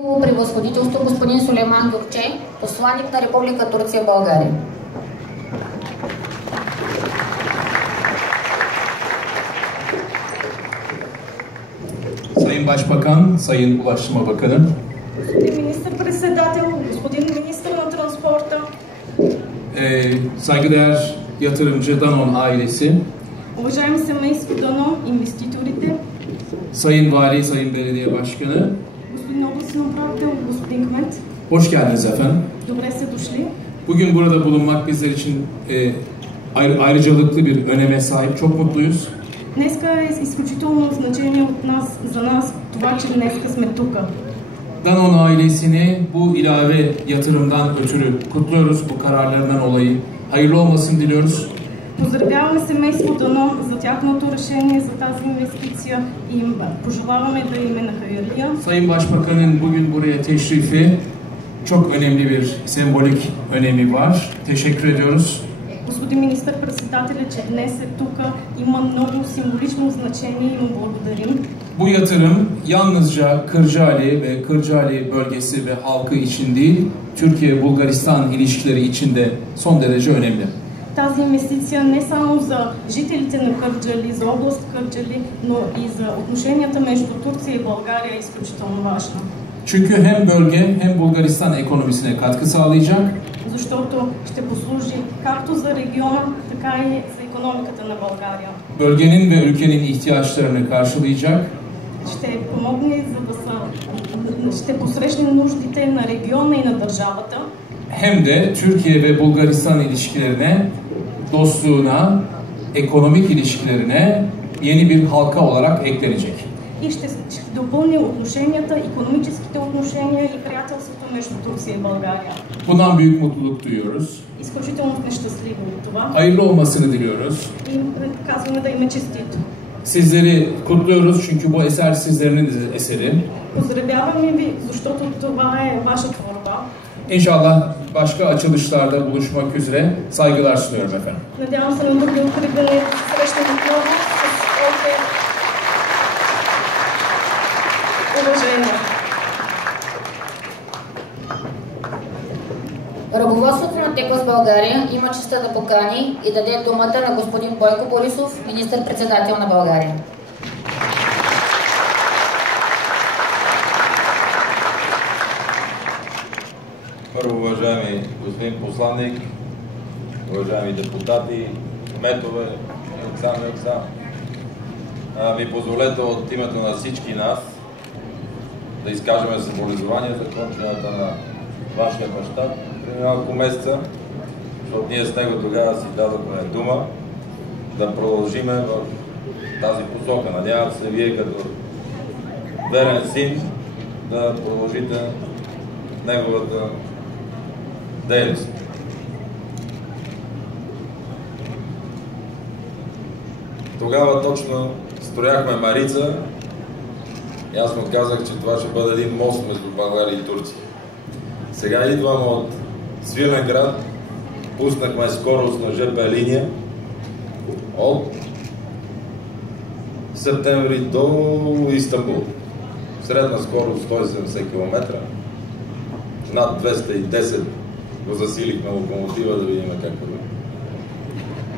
Превъзходителство господин Сулейман Гюкче, посланник на Република Турция в България. Sayın Başbakan, Sayın Ulaştırma Bakanı, Господин министър-председател, господин министър на транспорта, saygıdeğer yatırımcı Danon ailesi, уважаеми семейство Данон, инвеститорите, Sayın Vali, Sayın Belediye Başkanı, господин областен управител, господин кмет, hoş geldiniz efendim. добре сте дошли. Bugün burada bulunmak bizler için ayrıcalıklı bir öneme sahip. Çok mutluyuz. Днеска е изключително значение за нас това, че днеска сме тук. Danon ailesini bu ilave yatırımdan ötürü kutluyoruz. Bu kararlarından dolayı hayırlı olmasını diliyoruz. Поздравяваме семейство Данон за тяхното решение за тази инвестиция и им пожелаваме да им е на хайырлия. Sayın Başbakan'ın bugün buraya teşrifi çok önemli bir sembolik önemi var. Teşekkür ediyoruz. Господин министър-председателя, че днес е тук, има много символично значение и му благодарим. Bu yatırım yalnızca Kırcaali ve Kırcaali bölgesi ve halkı için değil, Türkiye-Bulgaristan ilişkileri için de son derece önemli. Тази инвестиция не само за жителите на Кърджали, за област Кърджали, но и за отношенията между Турция и България е изключително важна. Çünkü hem bölge hem Bulgaristan ekonomisine katkı sağlayacak. Защото ще послужи както за региона, така и за икономиката на България. Bölgenin ve ülkenin ihtiyaçlarını karşılayacak. Ще помогне ще посрещне нуждите на региона и на държавата. Hem de Türkiye ve Bulgaristan ilişkilerine, dostluğuna, ekonomik ilişkilerine yeni bir halka olarak eklenecek. И ще допълни отношенията, икономическите отношения и приятелството между Турция и България. Bundan büyük mutluluk duyuyoruz. Изключително сме щастливи от това. Hayırlı olmasını diliyoruz. И казваме да им е честито. Sizleri kutluyoruz çünkü bu eser sizlerin eseri. Поздравяваме ви, защото това е ваша творба. İnşallah başka açılışlarda buluşmak üzere saygılar sunuyorum efendim. Надявам се на други откривания да се срещнем отново с още уважение. Ръководството на ТЕКОС България има честта да покани и даде думата на господин Бойко Борисов, министър-председател на България. Първо, уважаеми господин посланник, уважаеми депутати, кметове, ми позволете от името на всички нас да изкажем съболезнования за кончината на вашия баща преди малко месеца, защото ние с него тогава си дадохме дума да продължиме в тази посока. Надявам се вие като верен син да продължите неговата дейност. Тогава точно строяхме Марица и аз му казах, че това ще бъде един мост между България и Турция. Сега идвам от Свиленград, пуснахме скорост на ЖП линия от септември до Истанбул. Средна скорост 170 км. Над 210 го засилихме локомотива да видим как е.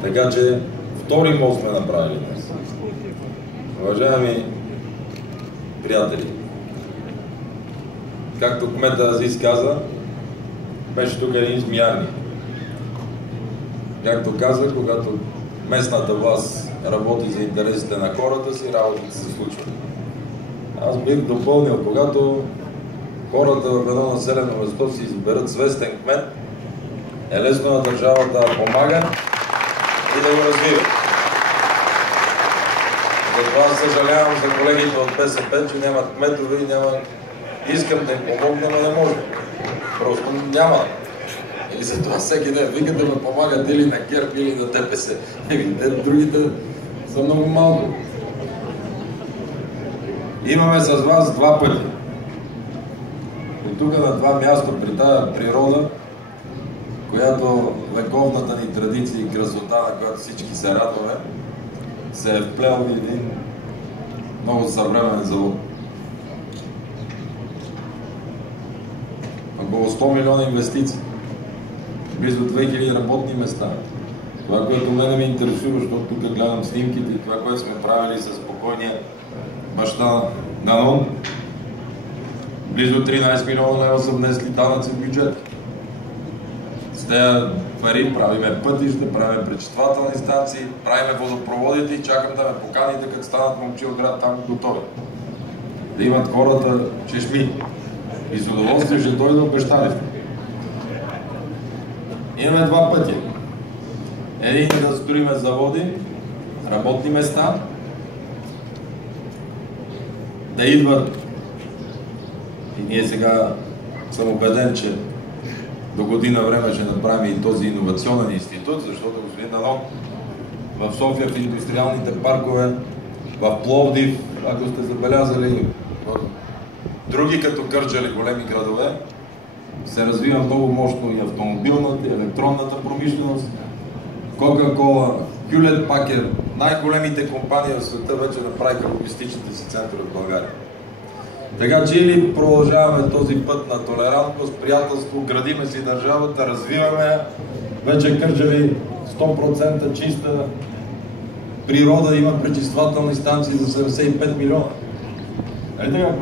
Така че втори мост сме направили днес. Уважаеми приятели, както кмета Азис каза, беше тук един змиярник. Както каза, когато местната власт работи за интересите на хората си, работите се случват. Аз бих допълнил, когато хората в едно населено место си изберат свестен кмет, е лесно на държавата да помага и да го развива. Затова съжалявам за колегите от БСП, че нямат кметове и няма... Искам да им помогна, но не може. Просто няма. Или за това всеки ден викат да ме помагат или на ГЕРБ, или на ДПС. Другите са много малко. Имаме с вас два пъти. И тук на това място, при тази природа, която вековната ни традиция и красота, на която всички се радваме, се е вплел един много съвременен завод. около 100 милиона инвестиции, близо 2000 работни места. Това, което мене ме интересува, защото тук гледам снимките и това, което сме правили с покойния баща Данон, близо 13 милиона лева са внесли данъци в бюджет. С тези пари правиме пътища, правиме пречиствателни станции, правиме водопроводите и чакам да ме поканите, като станат Момчилград там готови. Да имат хората чешми. И с удоволствие ще дойде обещали. Имаме два пътя. Един е да строиме заводи, работни места, да идват. И ние сега съм убеден, че до година време ще направим и този иновационен институт, защото господин Данон в София, в индустриалните паркове, в Пловдив, ако сте забелязали, в други като Кърджали, големи градове, се развива много мощно и автомобилната, и електронната промишленост. Кока-кола, Хюлет Пакер, най-големите компании в света вече направиха логистичните си центрове в България. Така че или продължаваме този път на толерантност, приятелство, градиме си държавата, развиваме вече Кърджали 100% чиста природа, има пречиствателни станции за 75 милиона. Ето така,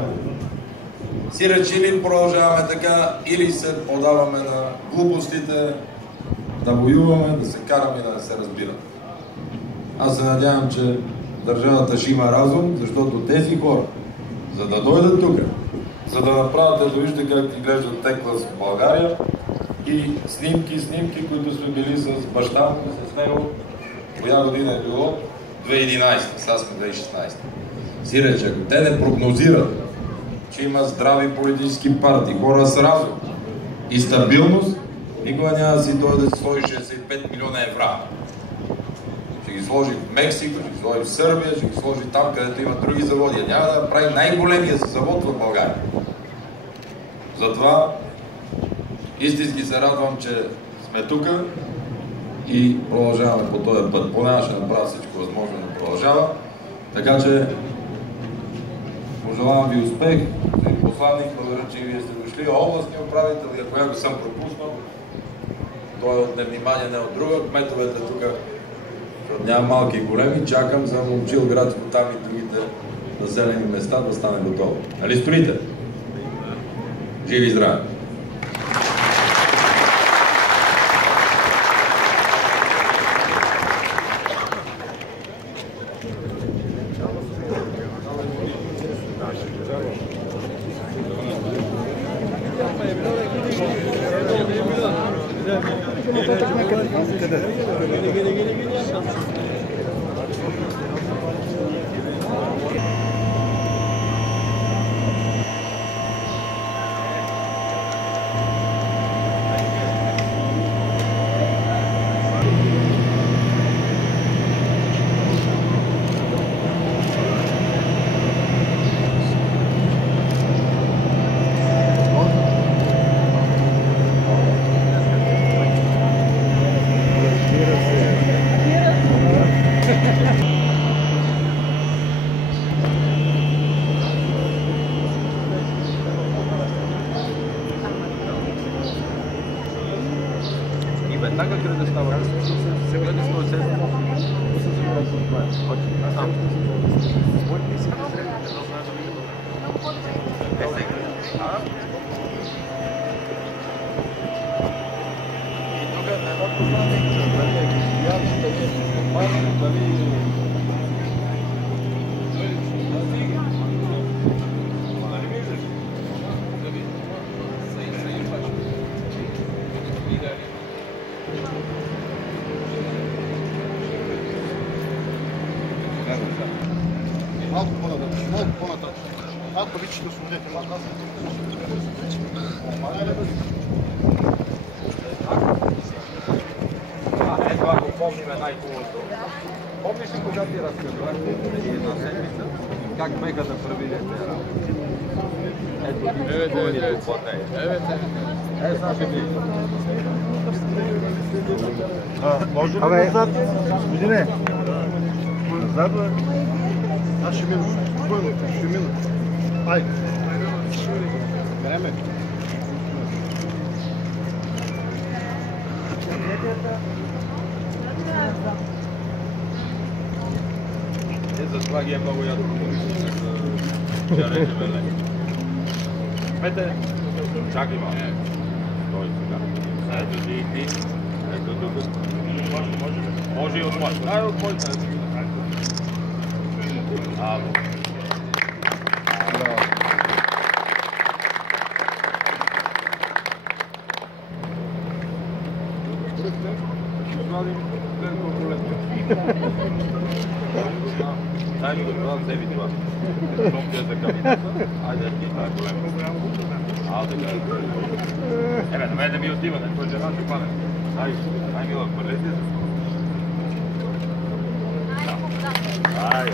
сиреч или продължаваме така, или се подаваме на глупостите, да воюваме, да се караме и да не се разбираме. Аз се надявам, че държавата ще има разум, защото тези хора, за да дойдат тук, за да направят, ето вижте как изглеждат Теклас в България и снимки, които сме били с баща му, с него, коя година е било? 2011, сега сме 2016. Сиреч, ако те не прогнозират, че има здрави политически партии, хора с разум и стабилност, никога няма да си дойде да сложи 65 милиона евра. Ще ги сложи в Мексико, ще ги сложи в Сърбия, ще ги сложи там, където има други заводи. Няма да прави най-големия завод в България. Затова истински се радвам, че сме тук и продължаваме по този път. Поне ще направя всичко възможно да продължава. Така че пожелавам ви успех. Посланник, благодаря, че и вие сте дошли. Областни управители, ако я го съм пропуснал, той е от невнимание, не от друга. Кметовете тук, няма малки и големи, чакам за Момчилград, там и другите населени места да стане готово. Нали строите? Живи и здрави! Веднага града става. Сега да сме усетили. Малко по-нататък. Малко повече да сводете малко. Ето ако помним най-хубавото. Помниш ли кога ти разказвахте преди една седмица как беха да правили тези работи? Ето ги платеи. Е, сега ще видите. Може ли назад? Господине, назад бе. Аз ще мина. Спокойно, ще мина. Айде. Време. Това ги е много ясно. Ще речеме леко. Пете, чакай малко. Стой сега. Ето ти и ти. Ето тук. Може и от вас. Ай, от моите. Дай ми го това, вземи това. Топката кабинета. Айде, ти това е големо. Така. На мен да ми отива, не? Той жена ще пане. Ай, мила, първете се. Ай.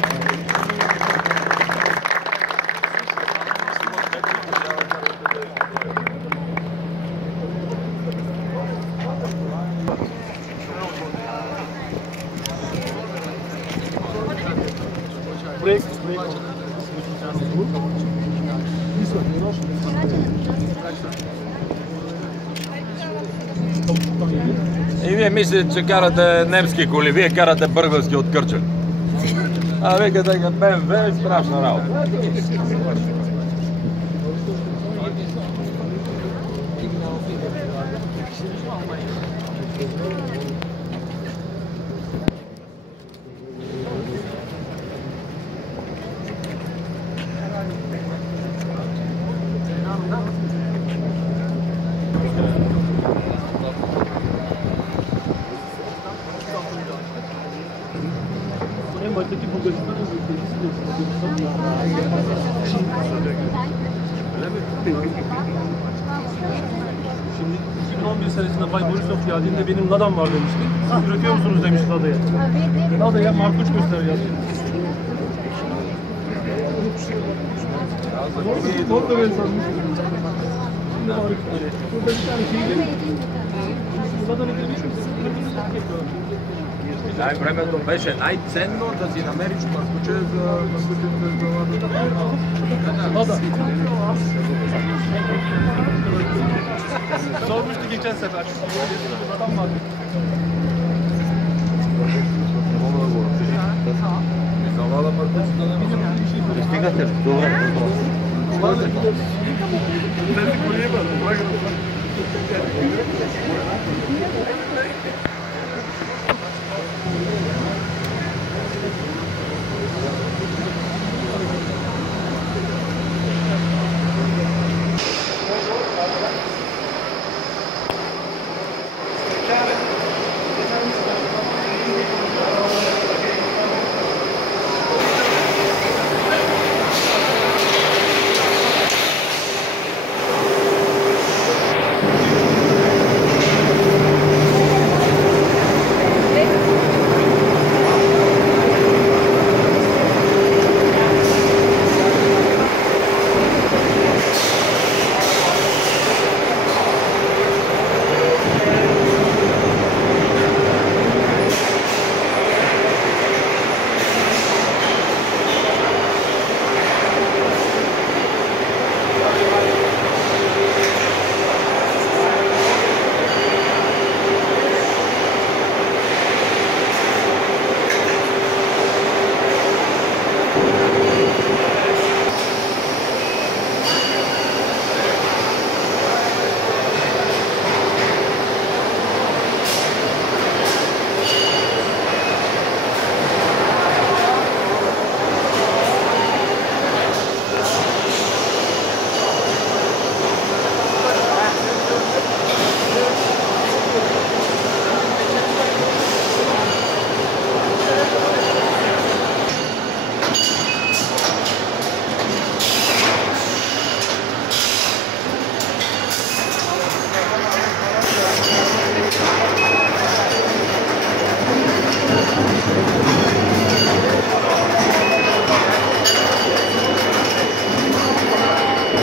И вие мислите, че карате немски коли, вие карате бъргърски от Кърджали. А вие като БМВ е страшна работа. Şimdi 2011 senesinde Bay Borisov geldiğinde benim Lada'm var demişti. Siz üretiyor musunuz demişti Lada'ya. Lada'ya Markuç gösteriyor. Orada ben sanmıştım. Şimdi var böyle. Burada bir tane şey değil. Lada'nı görmüşüm. Времето беше най-ценно да си намериш маркуче за Lada. Sormuştu geçen sefer. Adam vardı. Завала маркучета на мисля. Стигате, добре. Тези коли има.